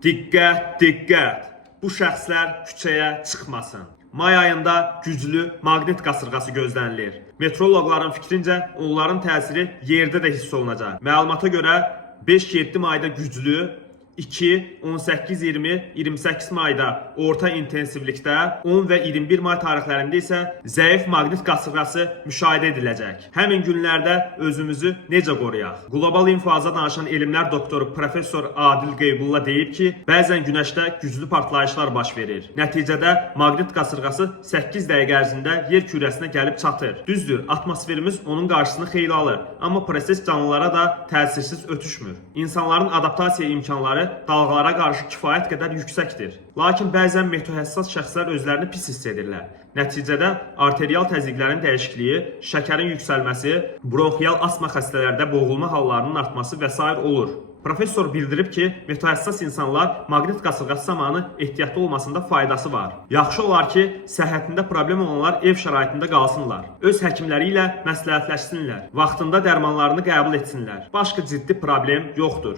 Diqqət, diqqət! Bu şəxslər küçəyə çıxmasın. May ayında güclü maqnit qasırğası gözlənilir. Meteoroloqların fikrincə onların təsiri yerdə də hiss olunacaq. Məlumata görə 5-7 mayda güclü, 2, 18, 20, 28 mayda orta intensivlikdə, 10 və 21 may tarixlərində isə zəif maqnit qasırğası müşahidə ediləcək. Həmin günlərdə özümüzü necə qoruyaq? Qlobal infaza danışan elmlər doktoru Professor Adil Qeybulla deyib ki, bəzən günəşdə güclü partlayışlar baş verir. Nəticədə maqnit qasırğası 8 dəqiqə ərzində yer kürəsinə gəlib çatır. Düzdür, atmosferimiz onun qarşısını xeyli alır, amma proses canlılara da təsirsiz ötüşmür. İnsanların adaptasiya imkanları dalğalara qarşı kifayət qədər yüksəkdir. Lakin bəzən meteohəssas şəxslər özlərini pis hiss edirlər. Nəticədə arterial təzyiqlərin dəyişikliyi, şəkərin yüksəlməsi, bronxial asma xəstələrdə boğulma hallarının artması və s. olur. Professor bildirib ki, meteohəssas insanlar maqnit qasırğası zamanı ehtiyatlı olmasında faydası var. Yaxşı olar ki, səhhətində problem olanlar ev şəraitində qalsınlar. Öz həkimləri ilə məsləhətləşsinlər. Vaxtında dərmanlarını qəbul etsinlər. Başqa ciddi problem yoxdur.